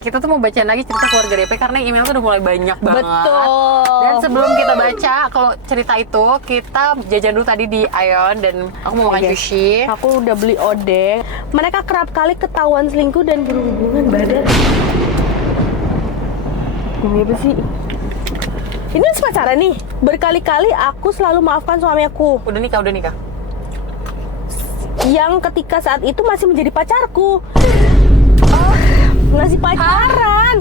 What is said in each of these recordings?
Kita tuh mau bacain lagi cerita keluarga DP karena email tuh udah mulai banyak banget. Betul. Dan sebelum kita baca, kalau cerita itu kita jajan dulu tadi di Aeon dan aku mau makan sushi. Aku udah beli odeng. Mereka kerap kali ketahuan selingkuh dan berhubungan badan. Ini apa sih? Ini pacaran nih. Berkali-kali aku selalu maafkan suami aku. Udah nikah. Yang ketika saat itu masih menjadi pacarku. Masih pacaran.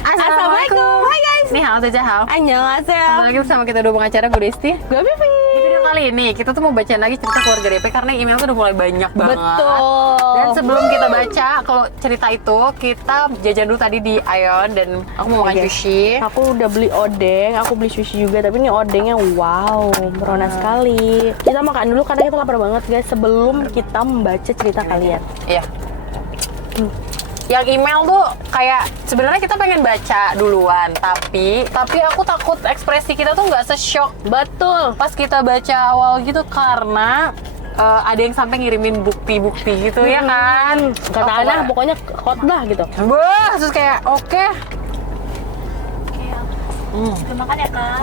Assalamualaikum. Hai guys. Nih halo Tejahal. Annyeonghaseyo. Kembali lagi bersama kita dua pengacara gue Desti. Gue Vivi. Di video kali ini kita tuh mau bacain lagi cerita keluarga DP karena email tuh udah mulai banyak banget. Betul. Dan sebelum kita baca, kalau cerita itu kita jajan dulu tadi di Aeon dan aku mau makan sushi. Aku udah beli odeng, aku beli sushi juga, tapi ini odengnya wow, merona sekali. Kita makan dulu karena kita lapar banget guys sebelum kita membaca cerita kalian. Iya. Yang email tuh kayak sebenarnya kita pengen baca duluan, tapi aku takut ekspresi kita tuh nggak se-shock Betul. pas kita baca awal gitu karena ada yang sampai ngirimin bukti-bukti gitu ya kan. Kata Ana pokoknya khotbah gitu. Wah, terus kayak oke. Kita makan ya kak.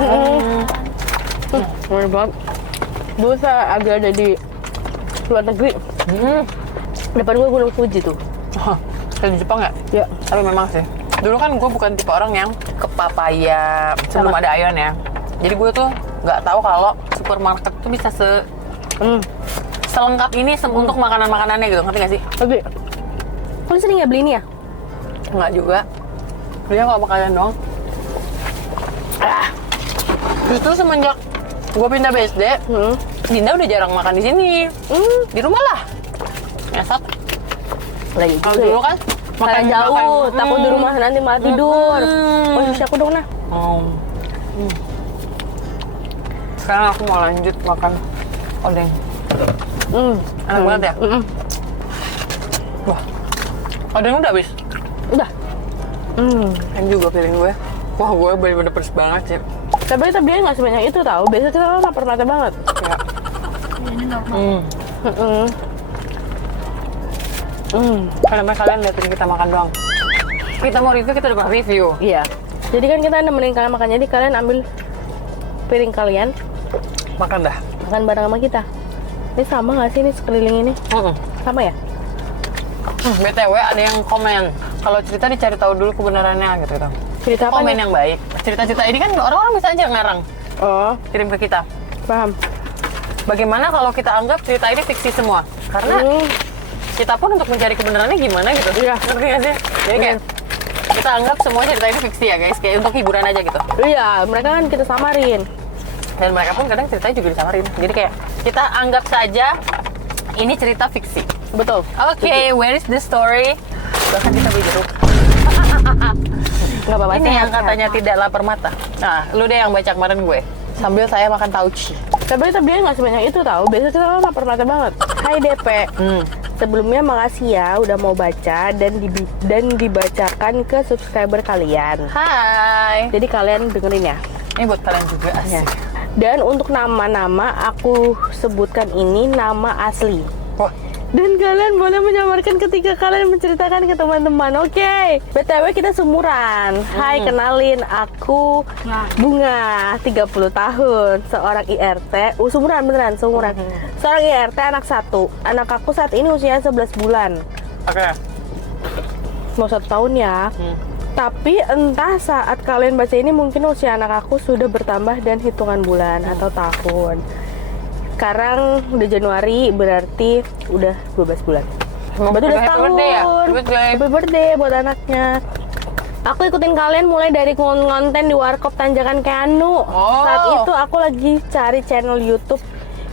Enak banget. Dulu saya agak ada di luar negeri. Depan gue Gunung Fuji tuh. Di Jepang ya? Ya. Tapi memang sih. Dulu kan gue bukan tipe orang yang ke Papaya sebelum ada Aeon ya. Jadi gue tuh nggak tahu kalau supermarket tuh bisa selengkap ini untuk makanan-makanannya gitu. Ngerti nggak sih? Tapi, lu sering nggak beli ini ya? Nggak juga. Belinya kalau makanan doang. Justru semenjak gue pindah BSD, Dinda udah jarang makan di sini. Di rumah lah. Ngesot. Lagi Kalau dulu kan makan jauh, takut di rumah nanti malah tidur. Oh, sushi aku dong, nah. Sekarang aku mau lanjut makan odeng. Enak banget ya? Wah, odeng udah habis? Udah. Enak juga feeling gue. Wah, gue bener-bener pedes banget sih. Tapi dia nggak sebanyak itu tahu. Biasanya kita kan lapar mata banget. Ya. Ini normal. Karena kalian liatin kita makan doang. Kita mau review, kita udah pernah review. Iya. Jadi kan kita nemenin kalian makan. Jadi kalian ambil piring kalian, Makan dah. makan bareng sama kita. Ini sama nggak sih ini sekeliling ini? Sama ya? BTW ada yang komen. Kalau cerita dicari tahu dulu kebenarannya gitu. Cerita apa Komen nih? yang baik. Cerita-cerita ini kan orang-orang bisa aja ngarang. Oh, Kirim ke kita. paham. Bagaimana kalau kita anggap cerita ini fiksi semua? Karena kita pun untuk mencari kebenarannya gimana gitu. Iya. Ngerti nggak sih? Jadi kayak kita anggap semua cerita ini fiksi ya guys. Kayak untuk hiburan aja gitu. Iya, mereka kan kita samarin. Dan mereka pun kadang ceritanya juga disamarin. Jadi kayak kita anggap saja ini cerita fiksi. Betul. Oke, where is the story? Bahkan kita beli jeruk. Nggak apa-apa. Ini yang sehat-sehat. katanya tidak lapar mata. Nah, lu deh yang baca kemarin gue. Sambil saya makan tauci. Tapi dia nggak sebanyak itu tahu. Biasanya kita kan lapar mata banget. Hai DP. Sebelumnya makasih ya udah mau baca dan dibacakan ke subscriber kalian. Hai. Jadi kalian dengerin ya. Ini buat kalian juga Ya. asik. Dan untuk nama-nama aku sebutkan ini nama asli. Wah, Dan kalian boleh menyamarkan ketika kalian menceritakan ke teman-teman. Oke. BTW kita sumuran. Hai, kenalin aku Bunga, 30 tahun, seorang IRT. Sumuran beneran, sumuran. Seorang IRT anak 1. Anak aku saat ini usianya 11 bulan. oke. Mau 1 tahun ya. Tapi entah saat kalian baca ini mungkin usia anak aku sudah bertambah dan hitungan bulan atau tahun. Sekarang udah Januari, berarti udah 12 bulan. Berarti udah Happy setahun. birthday ya? Happy birthday. Happy birthday buat anaknya. Aku ikutin kalian mulai dari konten di Warkop Tanjakan Keanu. Oh. Saat itu aku lagi cari channel YouTube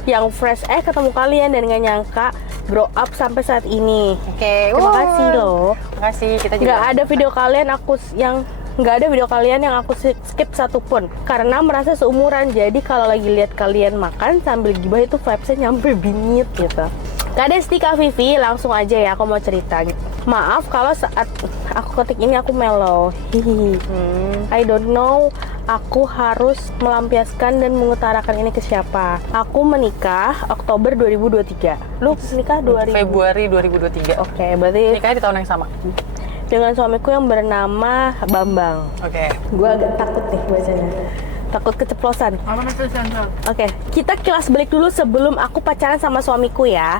yang fresh. Ketemu kalian dan gak nyangka grow up sampai saat ini. Oke. Terima kasih loh. Terima kasih. Kita juga. Nggak ada video kalian aku yang nggak ada video kalian yang aku skip satupun karena merasa seumuran. Jadi kalau lagi lihat kalian makan sambil gibah itu vibesnya nyampe bingit gitu. Kak Desti, Kak Vivi, langsung aja ya aku mau cerita. Maaf kalau saat aku ketik ini aku mellow. Hihi. I don't know aku harus melampiaskan dan mengutarakan ini ke siapa. Aku menikah Oktober 2023. Lu nikah 2000? Februari 2023. Oke, berarti Nikahnya di tahun yang sama. dengan suamiku yang bernama Bambang. Oke. Gue agak takut nih bacanya. Takut keceplosan. Apa itu sensor? Oke, kita kilas balik dulu sebelum aku pacaran sama suamiku ya.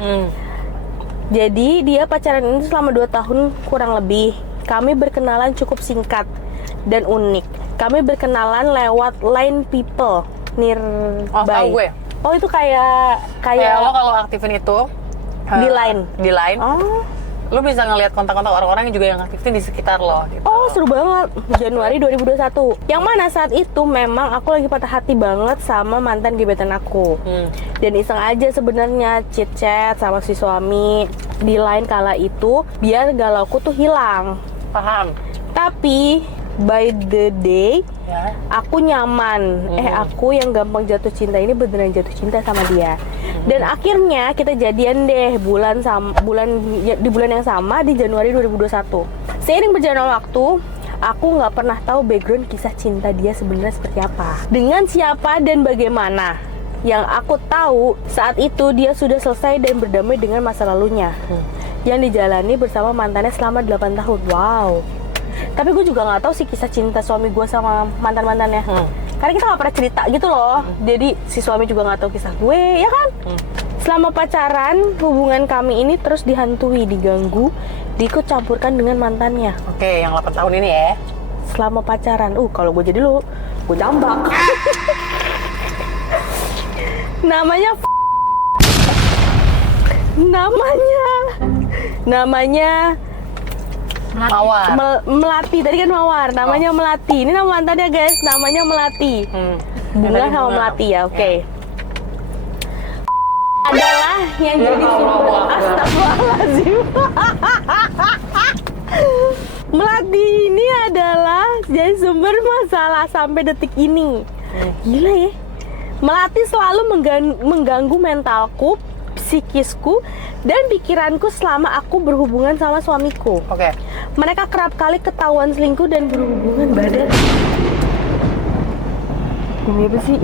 Jadi dia pacaran ini selama 2 tahun kurang lebih. Kami berkenalan cukup singkat dan unik. Kami berkenalan lewat Line People Oh, tahu nearby. gue. Oh, itu kayak Kayak lo kalau aktifin itu di Line. Di Line, Oh. lo bisa ngelihat kontak-kontak orang-orang yang juga yang aktifin di sekitar lo gitu. Oh, seru banget. Januari 2021. Yang mana saat itu memang aku lagi patah hati banget sama mantan gebetan aku. Dan iseng aja sebenarnya chit chat sama si suami di Line kala itu biar galauku tuh hilang. Paham? Tapi by the day Ya. aku nyaman. Aku yang gampang jatuh cinta ini beneran jatuh cinta sama dia. Dan akhirnya kita jadian deh di bulan yang sama di Januari 2021. Seiring berjalannya waktu, aku nggak pernah tahu background kisah cinta dia sebenarnya seperti apa, dengan siapa dan bagaimana. Yang aku tahu saat itu dia sudah selesai dan berdamai dengan masa lalunya yang dijalani bersama mantannya selama 8 tahun. Wow. Tapi gue juga nggak tahu sih kisah cinta suami gue sama mantan-mantannya. Karena kita nggak pernah cerita gitu loh. Jadi si suami juga nggak tahu kisah gue, ya kan? Selama pacaran, hubungan kami ini terus dihantui, diganggu, diikut campurkan dengan mantannya. Oke, yang 8 tahun ini ya. Selama pacaran, kalau gue jadi lu, gue jambak. namanya Mawar. Melati. Tadi kan Mawar, namanya Melati. Ini nama mantannya guys, namanya Melati. Bunga sama Melati ya, oke. Adalah yang jadi sumber astagfirullahaladzim. Melati ini adalah jadi sumber masalah sampai detik ini. Gila ya. Melati selalu mengganggu mentalku, psikisku, dan pikiranku selama aku berhubungan sama suamiku. Oke. Mereka kerap kali ketahuan selingkuh dan berhubungan badan. Ini apa sih?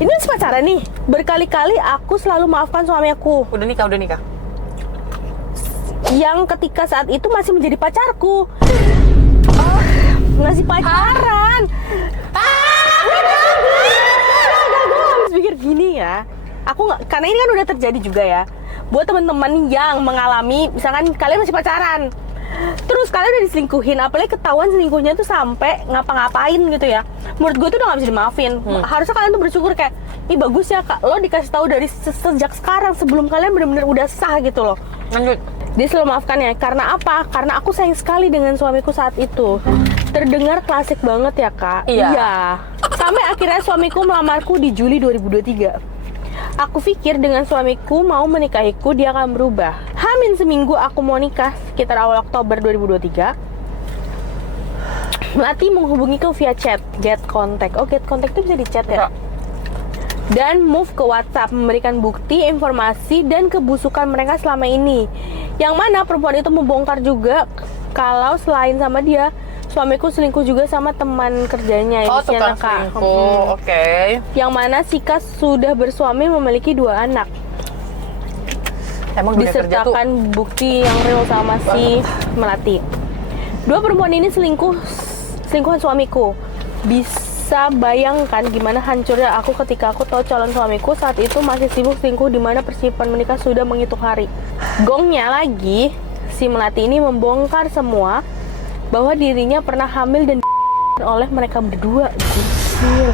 Ini masih pacaran nih. Berkali-kali aku selalu maafkan suami aku. Udah nikah. Yang ketika saat itu masih menjadi pacarku. Masih pacaran. Gue habis pikir gini ya. Aku nggak, karena ini kan udah terjadi juga ya. Buat teman-teman yang mengalami, misalkan kalian masih pacaran, terus kalian udah diselingkuhin, apalagi ketahuan selingkuhnya tuh sampai ngapa-ngapain gitu ya. Menurut gue tuh udah nggak bisa dimaafin. Harusnya kalian tuh bersyukur kayak, ih bagus ya kak, lo dikasih tahu dari sejak sekarang sebelum kalian benar-benar udah sah gitu loh. Lanjut. Dia selalu maafkan ya. Karena apa? Karena aku sayang sekali dengan suamiku saat itu. Terdengar klasik banget ya kak? Iya. Sampai akhirnya suamiku melamarku di Juli 2023. Aku pikir dengan suamiku mau menikahiku dia akan berubah. Hamin seminggu aku mau nikah, sekitar awal Oktober 2023. Melati menghubungiku via chat, get contact. Oh, get contact itu bisa di chat ya? Dan move ke WhatsApp, memberikan bukti, informasi, dan kebusukan mereka selama ini. Yang mana perempuan itu membongkar juga kalau selain sama dia, suamiku selingkuh juga sama teman kerjanya. Oh, tukang selingkuh. Oke. Yang mana Sika sudah bersuami memiliki 2 anak. Emang dunia kerja tuh Disertakan bukti yang real sama si Melati. 2 perempuan ini selingkuhan suamiku. Bisa bayangkan gimana hancurnya aku ketika aku tahu calon suamiku saat itu masih sibuk selingkuh, di mana persiapan menikah sudah menghitung hari. Gongnya lagi, si Melati ini membongkar semua bahwa dirinya pernah hamil dan oleh mereka berdua. Gila.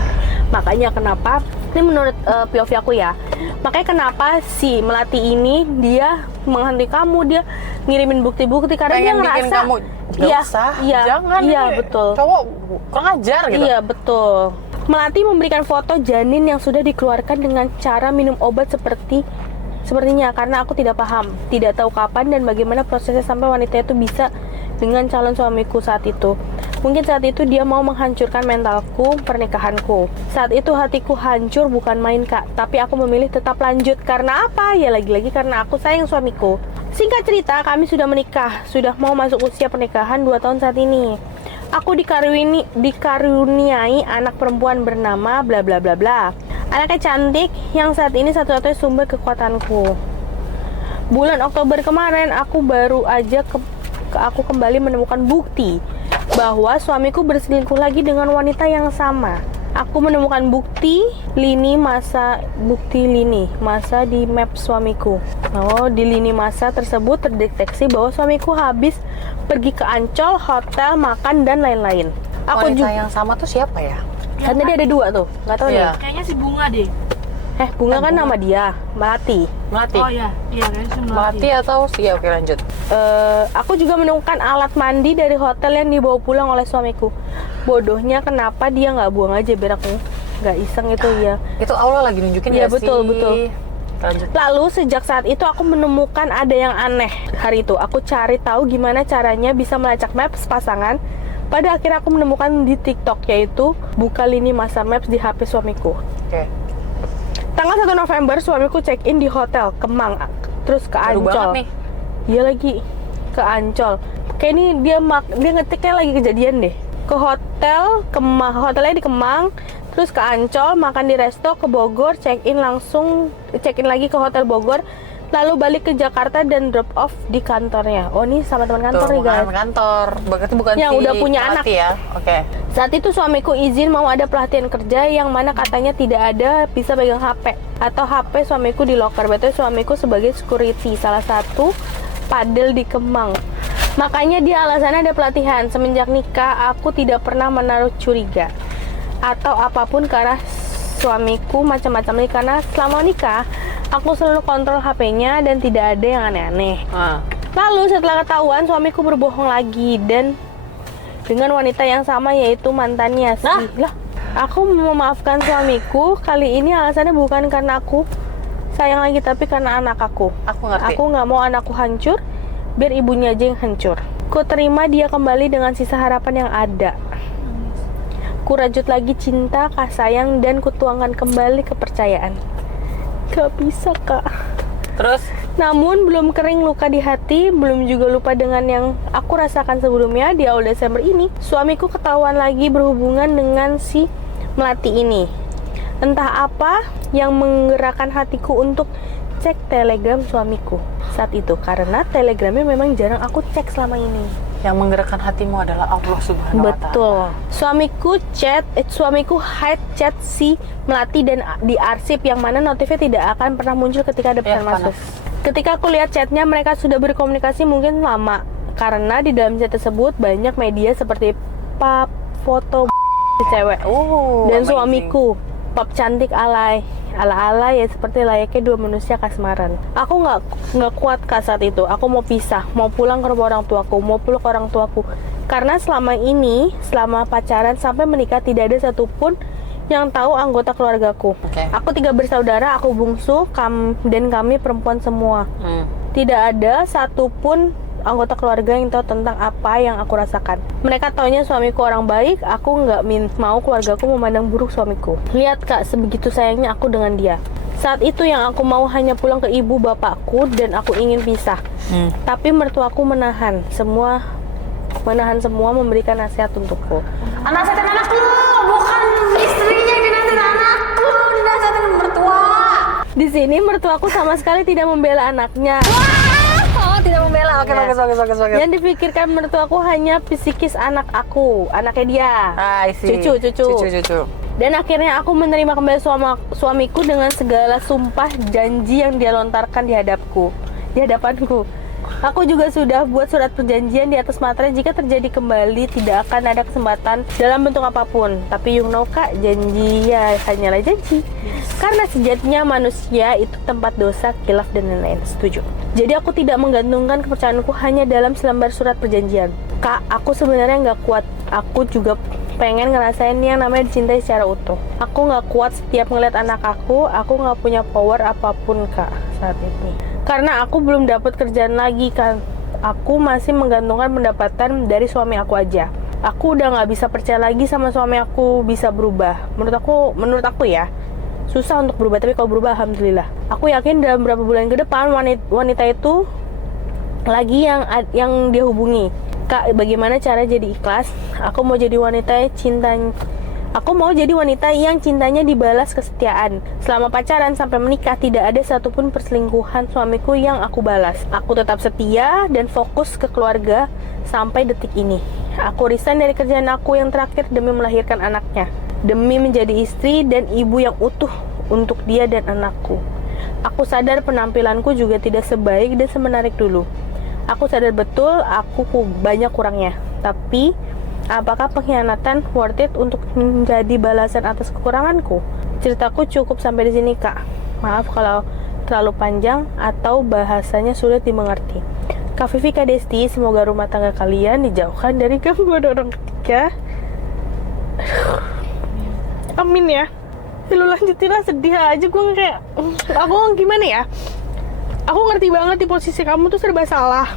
Makanya kenapa, ini menurut POV aku ya, makanya kenapa si Melati ini dia menghantui kamu, dia ngirimin bukti-bukti karena dia pengen ngerasa bikin kamu jangan iya ini betul, cowok kurang ajar gitu. iya betul. Melati memberikan foto janin yang sudah dikeluarkan dengan cara minum obat sepertinya, karena aku tidak paham, tidak tahu kapan dan bagaimana prosesnya sampai wanita itu bisa dengan calon suamiku saat itu. Mungkin saat itu dia mau menghancurkan mentalku, pernikahanku. Saat itu hatiku hancur bukan main Kak, tapi aku memilih tetap lanjut. Karena apa? Ya lagi-lagi karena aku sayang suamiku. Singkat cerita, kami sudah menikah, sudah mau masuk usia pernikahan 2 tahun saat ini. Aku dikaruniai anak perempuan bernama bla bla bla bla. Anaknya cantik, yang saat ini satu-satunya sumber kekuatanku. Bulan Oktober kemarin, aku baru aja aku kembali menemukan bukti bahwa suamiku berselingkuh lagi dengan wanita yang sama. Aku menemukan bukti lini masa di map suamiku. Oh, di lini masa tersebut terdeteksi bahwa suamiku habis pergi ke Ancol, hotel, makan dan lain-lain. Aku Wanita juga yang sama tuh siapa ya? karena dia ada 2 tuh, nggak tahu Iya. nih. Kayaknya si Bunga deh. Bunga kan nama dia, Melati. Melati. Oh iya, kayaknya si Melati atau ya oke lanjut. Aku juga menemukan alat mandi dari hotel yang dibawa pulang oleh suamiku. Bodohnya kenapa dia nggak buang aja biar aku nggak iseng itu ya. Itu Allah lagi nunjukin Iya, ya betul, sih? betul. Lanjut. Lalu sejak saat itu aku menemukan ada yang aneh. Hari itu aku cari tahu gimana caranya bisa melacak maps pasangan. Pada akhirnya aku menemukan di TikTok, yaitu buka lini masa maps di HP suamiku. Oke. Tanggal 1 November suamiku check-in di hotel Kemang, terus ke Baru banget Ancol. nih. Iya lagi ke Ancol. Kayak ini dia ngetiknya lagi kejadian deh. Ke hotel Kemang, hotelnya di Kemang, terus ke Ancol, makan di resto, ke Bogor, check-in lagi ke hotel Bogor, lalu balik ke Jakarta dan drop off di kantornya. Oh, ini sama teman kantor Tuh, nih guys. kantor. Berarti bukan Yang si udah punya Melati ya. Oke. Saat itu suamiku izin mau ada pelatihan kerja yang mana katanya tidak ada bisa pegang HP atau HP suamiku di locker. Betul, suamiku sebagai security salah satu padel di Kemang. Makanya dia alasannya ada pelatihan. Semenjak nikah aku tidak pernah menaruh curiga atau apapun ke arah suamiku macam-macam nih, karena selama nikah aku selalu kontrol HP-nya dan tidak ada yang aneh-aneh. Lalu setelah ketahuan suamiku berbohong lagi dan dengan wanita yang sama, yaitu mantannya sih. Lah, aku memaafkan suamiku kali ini alasannya bukan karena aku sayang lagi, tapi karena anak aku. Aku ngerti. Aku nggak mau anakku hancur, biar ibunya aja yang hancur. Ku terima dia kembali dengan sisa harapan yang ada. Ku rajut lagi cinta, kasih sayang, dan kutuangkan kembali kepercayaan. Gak bisa Kak. Terus? Namun belum kering luka di hati, belum juga lupa dengan yang aku rasakan sebelumnya. Di awal Desember ini, suamiku ketahuan lagi berhubungan dengan si Melati ini. Entah apa yang menggerakkan hatiku untuk cek telegram suamiku saat itu, karena telegramnya memang jarang aku cek selama ini. Yang menggerakkan hatimu adalah Allah Subhanahu wa Ta'ala. Betul. Suamiku hide chat si Melati dan diarsip, yang mana notifnya tidak akan pernah muncul ketika ada pesan masuk. Ketika aku lihat chatnya, mereka sudah berkomunikasi mungkin lama, karena di dalam chat tersebut banyak media seperti pap, foto cewek dan amazing. suamiku pap cantik ala-ala ya, seperti layaknya 2 manusia kasmaran. Aku nggak kuat Kak saat itu. Aku mau pisah, mau pulang ke rumah orang tuaku, mau peluk orang tuaku. Karena selama ini, selama pacaran sampai menikah, tidak ada satupun yang tahu anggota keluargaku. Aku 3 bersaudara, aku bungsu, dan kami perempuan semua. Tidak ada satupun anggota keluarga yang tahu tentang apa yang aku rasakan. Mereka taunya suamiku orang baik, aku nggak mau keluargaku memandang buruk suamiku. Lihat Kak, sebegitu sayangnya aku dengan dia. Saat itu yang aku mau hanya pulang ke ibu bapakku dan aku ingin pisah. Tapi mertuaku menahan semua, memberikan nasihat untukku. Nasihatin anak lu, bukan istrinya yang dinasihatin anak lu, dinasihatin mertua. Di sini mertuaku sama sekali tidak membela anaknya. Oh, tidak membela. Oke, bagus. Yang dipikirkan mertuaku hanya psikis anak aku, anaknya dia. I see. Cucu. Dan akhirnya aku menerima kembali suamiku dengan segala sumpah janji yang dia lontarkan di hadapanku. Aku juga sudah buat surat perjanjian di atas materai jika terjadi kembali tidak akan ada kesempatan dalam bentuk apapun. Tapi you know Kak, janji ya hanyalah janji. Karena sejatinya manusia itu tempat dosa, khilaf dan lain-lain. Setuju. Jadi aku tidak menggantungkan kepercayaanku hanya dalam selembar surat perjanjian. Kak, aku sebenarnya nggak kuat. Aku juga pengen ngerasain yang namanya dicintai secara utuh. Aku nggak kuat setiap ngeliat anak aku nggak punya power apapun Kak saat ini. Karena aku belum dapat kerjaan lagi kan. Aku masih menggantungkan pendapatan dari suami aku aja. Aku udah nggak bisa percaya lagi sama suami aku bisa berubah. Menurut aku ya, susah untuk berubah, tapi kalau berubah alhamdulillah. Aku yakin dalam beberapa bulan ke depan wanita itu lagi yang dia hubungi. Kak, bagaimana cara jadi ikhlas? Aku mau jadi wanita yang cintanya dibalas kesetiaan. Selama pacaran sampai menikah tidak ada satupun perselingkuhan suamiku yang aku balas. Aku tetap setia dan fokus ke keluarga sampai detik ini. Aku resign dari kerjaan aku yang terakhir demi melahirkan anaknya, demi menjadi istri dan ibu yang utuh untuk dia dan anakku. Aku sadar penampilanku juga tidak sebaik dan semenarik dulu. Aku sadar betul aku banyak kurangnya. Tapi apakah pengkhianatan worth it untuk menjadi balasan atas kekuranganku? Ceritaku cukup sampai di sini, Kak. Maaf kalau terlalu panjang atau bahasanya sulit dimengerti. Kak Vivi, Kak Desti, semoga rumah tangga kalian dijauhkan dari gangguan orang ketiga. Amin ya. Lu lanjutin lah, sedih aja gue kayak aku gimana ya? Aku ngerti banget di posisi kamu tuh serba salah.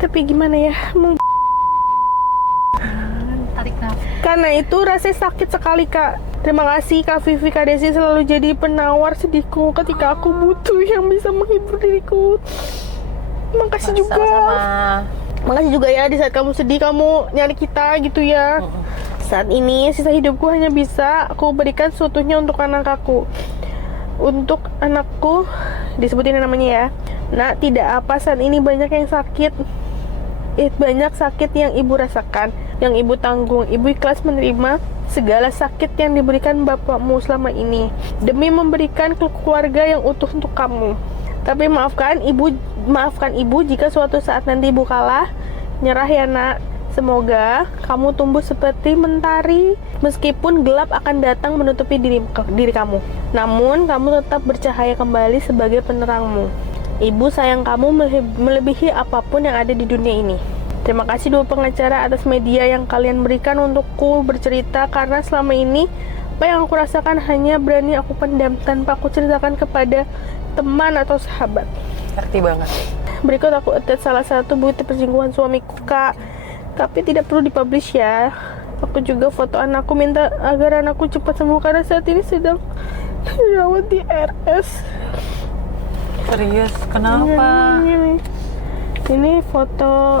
Tapi gimana ya? Tarik nafas. Karena itu rasanya sakit sekali, Kak. Terima kasih Kak Vivi, Kak Desi selalu jadi penawar sedihku ketika aku butuh yang bisa menghibur diriku. Makasih juga. Sama-sama. Makasih juga ya, di saat kamu sedih kamu nyari kita gitu ya. Saat ini sisa hidupku hanya bisa aku berikan seutuhnya untuk anak aku. Untuk anakku, disebutin namanya ya. Nak, tidak apa, saat ini banyak yang sakit. Banyak sakit yang ibu rasakan, yang ibu tanggung. Ibu ikhlas menerima segala sakit yang diberikan bapakmu selama ini demi memberikan keluarga yang utuh untuk kamu. Tapi maafkan ibu jika suatu saat nanti ibu kalah. Nyerah ya, Nak. Semoga kamu tumbuh seperti mentari, meskipun gelap akan datang menutupi diri kamu. Namun, kamu tetap bercahaya kembali sebagai penerangmu. Ibu sayang kamu melebihi apapun yang ada di dunia ini. Terima kasih dua pengacara atas media yang kalian berikan untukku bercerita, karena selama ini apa yang aku rasakan hanya berani aku pendam tanpa aku ceritakan kepada teman atau sahabat. Ngerti banget. Berikut aku attach salah satu bukti perselingkuhan suamiku, Kak. Tapi tidak perlu dipublish ya. Aku juga foto anakku, minta agar anakku cepat sembuh karena saat ini sedang dirawat di RS. Serius, kenapa? Ini foto.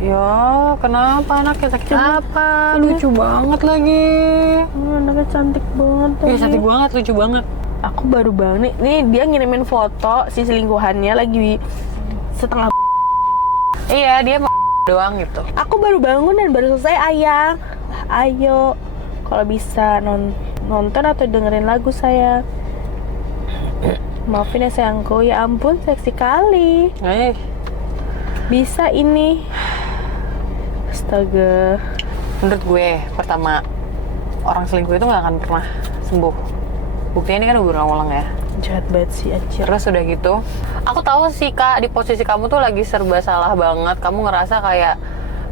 Ya, kenapa anaknya sakit apa? Lucu banget lagi. Anaknya cantik banget. Iya, cantik banget, lucu banget. Aku baru banget nih, dia ngirimin foto si selingkuhannya lagi setengah. Iya, dia mau doang gitu. Aku baru bangun dan baru selesai, Ayang. Ayo, kalau bisa nonton atau dengerin lagu saya. Maafin ya sayangku, ya ampun seksi kali. Bisa ini. Astaga. Menurut gue, pertama, orang selingkuh itu gak akan pernah sembuh. Buktinya ini kan udah berulang-ulang ya. Jahat banget sih, anjir. Terus udah gitu, aku tahu sih Kak, di posisi kamu tuh lagi serba salah banget. Kamu ngerasa kayak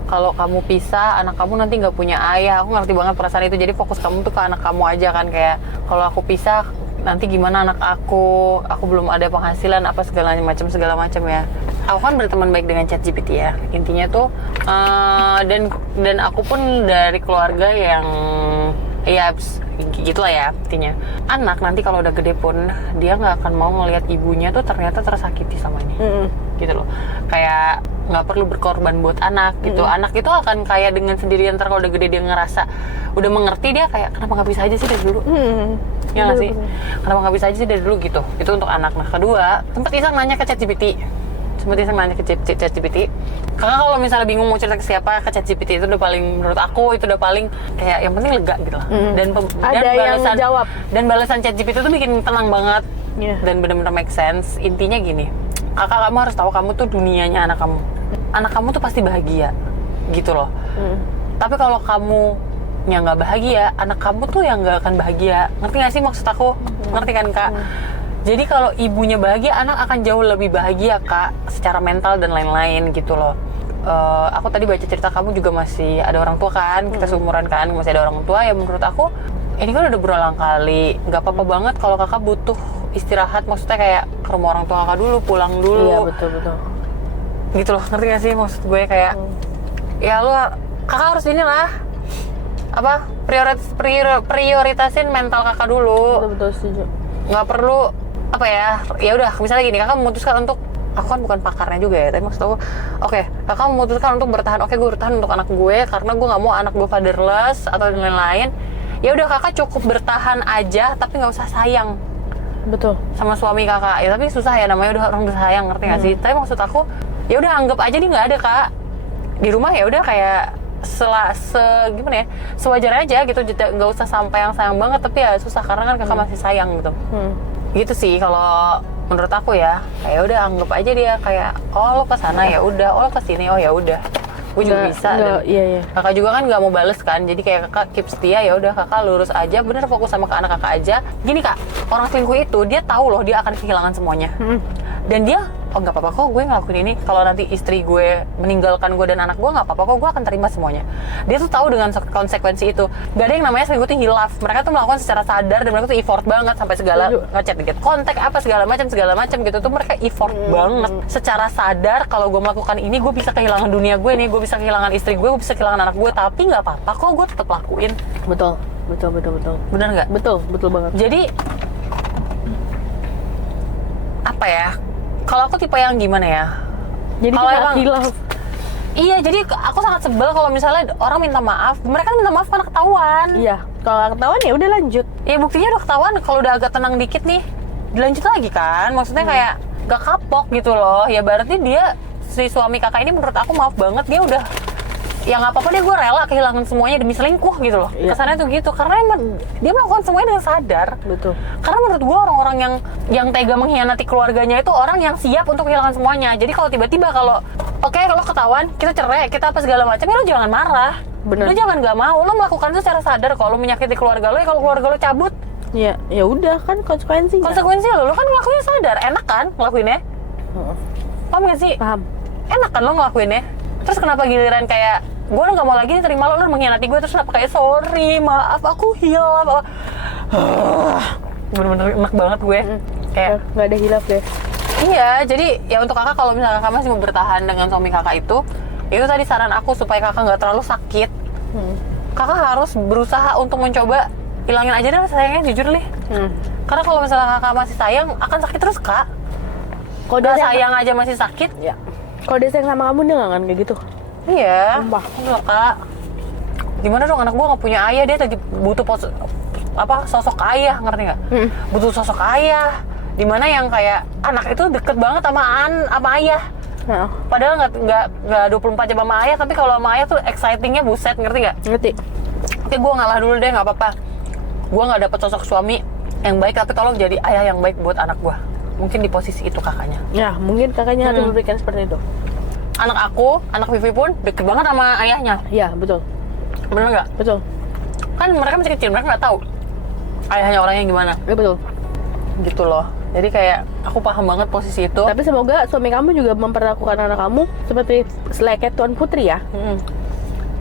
kalau kamu pisah, anak kamu nanti nggak punya ayah. Aku ngerti banget perasaan itu. Jadi fokus kamu tuh ke anak kamu aja kan. Kayak kalau aku pisah, nanti gimana anak aku? Aku belum ada penghasilan apa segala macam ya. Aku kan berteman baik dengan ChatGPT ya. Intinya tuh dan aku pun dari keluarga yang ya gitulah ya intinya. Anak nanti kalau udah gede pun dia nggak akan mau ngelihat ibunya tuh ternyata tersakiti sama ini. Gitu loh. Kayak nggak perlu berkorban buat anak gitu. Anak itu akan kayak dengan sendirian, ntar kalau udah gede dia ngerasa udah mengerti, dia kayak kenapa nggak bisa aja sih dari dulu. Ya nggak sih? Kenapa nggak bisa aja sih dari dulu gitu. Itu untuk anak. Nah kedua, sempat iseng nanya ke ChatGPT. Kakak kalau misalnya bingung mau cerita ke siapa, ke ChatGPT itu udah paling, menurut aku itu udah paling kayak yang penting lega gitu lah. Dan balasan jawab. Dan balasan ChatGPT itu bikin tenang banget. Dan benar-benar make sense. Intinya gini, kakak, kamu harus tahu kamu tuh dunianya anak kamu. Anak kamu tuh pasti bahagia gitu loh. Tapi kalau kamu yang nggak bahagia, anak kamu tuh yang nggak akan bahagia. Ngerti nggak sih maksud aku? Ngerti kan Kak? Jadi kalau ibunya bahagia, anak akan jauh lebih bahagia Kak, secara mental dan lain-lain gitu loh. Aku tadi baca cerita kamu juga masih ada orang tua kan, kita seumuran kan, masih ada orang tua. Ya menurut aku ini kan udah berulang kali, nggak apa-apa banget kalau kakak butuh istirahat, maksudnya kayak ke rumah orang tua kakak dulu, pulang dulu. Iya betul. Gitu loh, ngerti gak sih maksud gue kayak ya lu kakak harus inilah apa prioritasin mental kakak dulu. Betul setuju. Nggak perlu apa ya udah misalnya gini, kakak memutuskan untuk, aku kan bukan pakarnya juga ya, tapi maksud aku oke, kakak memutuskan untuk bertahan, oke gue bertahan untuk anak gue karena gue nggak mau anak gue fatherless atau lain-lain. Ya udah kakak cukup bertahan aja, tapi nggak usah sayang Betul. sama suami kakak. Ya tapi susah ya, namanya udah orang bersayang, ngerti nggak sih? Tapi maksud aku ya udah anggap aja dia nggak ada kak di rumah, ya udah kayak gimana ya, sewajarnya aja gitu, nggak usah sampai yang sayang banget, tapi ya susah karena kan kakak masih sayang gitu. Gitu sih kalau menurut aku ya. Kayak udah anggap aja dia kayak, oh lo kesana ya udah, oh lo kesini oh ya udah, gue juga bisa. Dan Iya. kakak juga kan nggak mau bales kan, jadi kayak kakak keep setia, ya udah kakak lurus aja, bener fokus sama ke anak kakak aja. Gini kak, orang selingkuh itu dia tahu loh dia akan kehilangan semuanya, dan dia oh nggak apa-apa kok gue ngelakuin ini, kalau nanti istri gue meninggalkan gue dan anak gue nggak apa-apa kok, gue akan terima semuanya. Dia tuh tahu dengan konsekuensi itu. Gak ada yang namanya selingkuh tuh hilaf, mereka tuh melakukan secara sadar dan mereka tuh effort banget sampai segala ngechat dikit kontak apa segala macam gitu tuh mereka effort banget secara sadar. Kalau gue melakukan ini gue bisa kehilangan dunia gue nih, gue bisa kehilangan istri gue bisa kehilangan anak gue, tapi nggak apa-apa kok gue tetap lakuin. Betul. Bener nggak? Betul banget. Jadi apa ya, kalau aku tipe yang gimana ya, Jadi kalau kita emang hilaf. iya, jadi aku sangat sebel kalau misalnya orang minta maaf, mereka minta maaf karena ketahuan. Iya, kalau nggak ketahuan ya udah lanjut. Ya buktinya udah ketahuan, kalau udah agak tenang dikit nih dilanjut lagi kan, maksudnya kayak gak kapok gitu loh. Ya berarti dia, si suami kakak ini menurut aku maaf banget, dia udah ya nggak apa-apa deh, gue rela kehilangan semuanya demi selingkuh gitu loh. Iya. Kesannya tuh gitu, karena emang dia melakukan semuanya dengan sadar. Betul. Karena menurut gue orang-orang yang tega mengkhianati keluarganya itu orang yang siap untuk kehilangan semuanya. Jadi kalau tiba-tiba kalau kalau ketahuan kita cerai, kita apa segala macam, ya lo jangan marah. Bener. Lo jangan nggak mau, lo melakukan itu secara sadar. Kalau lo menyakiti keluarga lo, ya kalau keluarga lo cabut, Ya udah kan konsekuensinya. konsekuensi lo kan ngelakuinnya sadar. Enak kan ngelakuinnya? Paham gak sih? Paham. Enak kan lo ngelakuinnya? Terus kenapa giliran kayak gue udah nggak mau lagi nih terima lo mengkhianati gue, terus kenapa kayak sorry, maaf, aku hilaf. Bener-bener enak banget gue. Kayak Nggak ada hilaf deh. iya, jadi ya untuk kakak kalau misalnya kakak masih mau bertahan dengan suami kakak itu tadi saran aku supaya kakak nggak terlalu sakit. Kakak harus berusaha untuk mencoba hilangin aja deh sayangnya, jujur nih. Karena kalau misalnya kakak masih sayang, akan sakit terus kak. Kalau dia Udah sayang aja masih sakit. ya. Kalau dia sayang sama kamu dia nggak akan kayak gitu. Iya. Sumpah. Enggak kak. Gimana dong, anak gua nggak punya ayah, dia lagi butuh sosok ayah, ngerti nggak? Butuh sosok ayah. Dimana yang kayak anak itu deket banget sama ayah. Nah, Padahal nggak 24 jam sama ayah, tapi kalau sama ayah tuh excitingnya buset, ngerti nggak? ngerti. Oke, gue ngalah dulu deh, nggak apa-apa. Gue nggak dapet sosok suami yang baik, tapi tolong jadi ayah yang baik buat anak gue. Mungkin di posisi itu kakaknya. Ya, mungkin kakaknya harus memberikan seperti itu. Anak Vivi pun deket banget sama ayahnya. Iya, betul. Bener nggak? Betul. Kan mereka masih kecil, mereka nggak tahu ayahnya orangnya gimana. Iya, betul. Gitu loh. Jadi kayak aku paham banget posisi itu. Tapi semoga suami kamu juga memperlakukan anak kamu seperti layaknya Tuan Putri ya.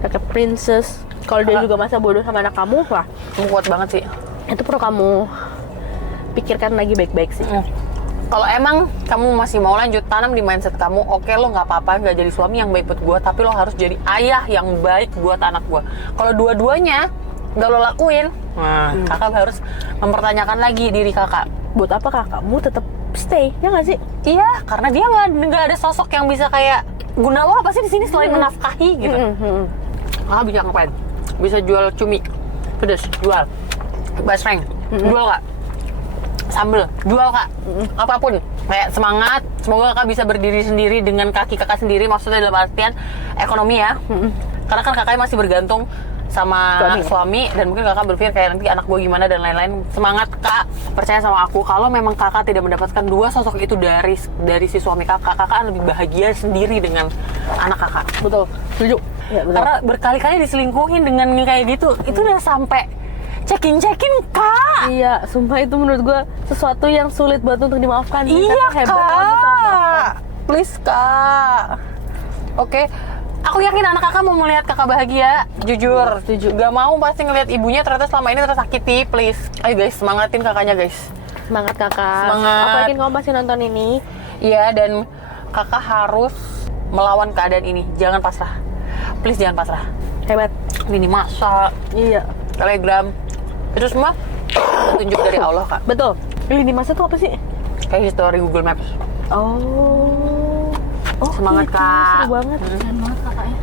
Kayak princess. Kalau dia juga masa bodoh sama anak kamu, wah, Kamu kuat banget sih. itu perlu kamu pikirkan lagi baik-baik sih. Kalau emang kamu masih mau lanjut, tanam di mindset kamu, oke, lo nggak apa-apa nggak jadi suami yang baik buat gue, tapi lo harus jadi ayah yang baik buat anak gue. Kalau dua-duanya nggak lo lakuin, kakak harus mempertanyakan lagi diri kakak. Buat apa kakakmu tetap stay, ya nggak sih? Iya, karena dia nggak ada sosok yang bisa kayak, guna lo apa sih di sini selain menafkahi gitu. Kakak bisa ngapain? Bisa jual cumi, pedes, jual. Basreng, jual kak. Sambel, jual kak. Apapun, kayak semangat. Semoga kakak bisa berdiri sendiri dengan kaki kakak sendiri, maksudnya dalam artian ekonomi ya. Karena kan kakaknya masih bergantung sama suami, dan mungkin kakak berpikir kayak nanti anak gue gimana dan lain-lain. Semangat kak, percaya sama aku, kalau memang kakak tidak mendapatkan dua sosok itu dari si suami kakak akan lebih bahagia sendiri dengan anak kakak. Betul, setuju. Ya, betul. Karena berkali-kali diselingkuhin dengan kayak gitu, itu udah sampai cekin kak. Iya, sumpah itu menurut gue sesuatu yang sulit banget untuk dimaafkan. Iya Kakak hebat kalau bisa maafkan. kak, please kak. Oke, aku yakin anak kakak mau melihat kakak bahagia, jujur. Gak mau pasti ngelihat ibunya ternyata selama ini tersakiti, please. Ayo guys, semangatin kakaknya guys. Semangat kakak. Semangat. Aku yakin kamu pasti nonton ini. Iya, dan kakak harus melawan keadaan ini, jangan pasrah. please jangan pasrah. Hebat. Lini masa, Iya. Telegram, itu semua petunjuk dari Allah kak. Betul. Lini masa tuh apa sih? Kayak history Google Maps. Oh. Semangat, gitu. Kak. Seru banget. Keren banget kakaknya.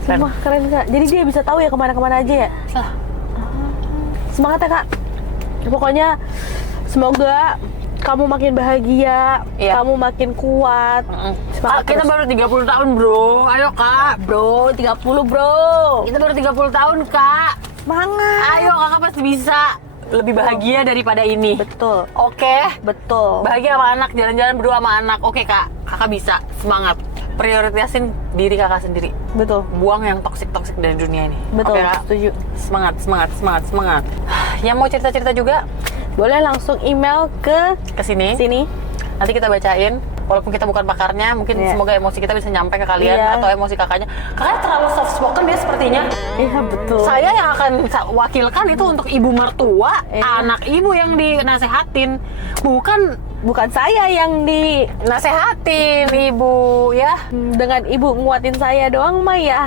Semua keren Kak. Jadi dia bisa tahu ya kemana-kemana aja ya. Salah. Semangat ya Kak. Pokoknya semoga kamu makin bahagia, Iya. kamu makin kuat. Semangat Kita terus. baru 30 tahun bro. Ayo kak. Bro, 30 bro. Kita baru 30 tahun kak. Semangat. Ayo kakak pasti bisa. Lebih bahagia daripada ini. Betul. Oke. Betul. Bahagia sama anak, jalan-jalan berdua sama anak. Oke kak, kakak bisa. Semangat. Prioritasin diri kakak sendiri. Betul. Buang yang toksik-toksik dari dunia ini. Betul. Oke kak? Setuju. Semangat, semangat, semangat, semangat. Yang mau cerita-cerita juga Boleh langsung email ke ke sini. sini. Nanti kita bacain. Walaupun kita bukan pakarnya, mungkin Iya. semoga emosi kita bisa nyampe ke kalian Iya. atau emosi kakaknya. Kakaknya terlalu soft spoken dia sepertinya. Iya betul. Saya yang akan wakilkan itu untuk ibu mertua, Iya. anak ibu yang dinasehatin, Bukan saya yang di nasehatin ibu ya. dengan ibu nguatin saya doang mah ya.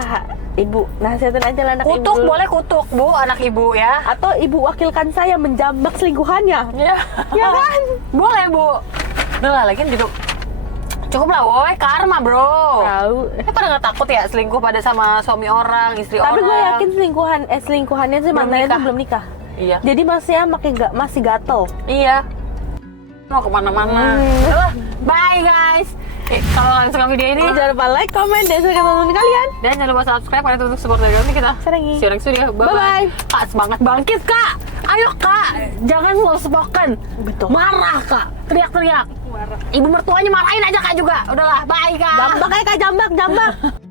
Ibu nasihatin aja lah anak Kutuk ibu. boleh kutuk bu, anak ibu ya. Atau ibu wakilkan saya menjambak selingkuhannya. Ya, Ya kan? boleh bu. Udah lah, lagian juga cukup lah, woy, karma bro. Tahu. Pada nggak takut ya selingkuh pada sama suami orang, istri orang. Tapi gue yakin selingkuhannya sih Belum mantannya nikah. tuh belum nikah. Iya. Jadi masih gatel. Iya. Mau kemana-mana. Udah, bye guys. Kalau kalian suka video ini, Jangan lupa like, comment, dan share ke teman-teman kalian. dan jangan lupa subscribe karena itu untuk support dari kami kita. Sarangi. See you next video. Bye-bye. Kak, semangat bangkit kak. Ayo kak, jangan slow spoken. Betul. Marah kak, teriak-teriak. Ibu mertuanya marahin aja kak juga. Udahlah, bye kak. Jambak ya Kak, jambak.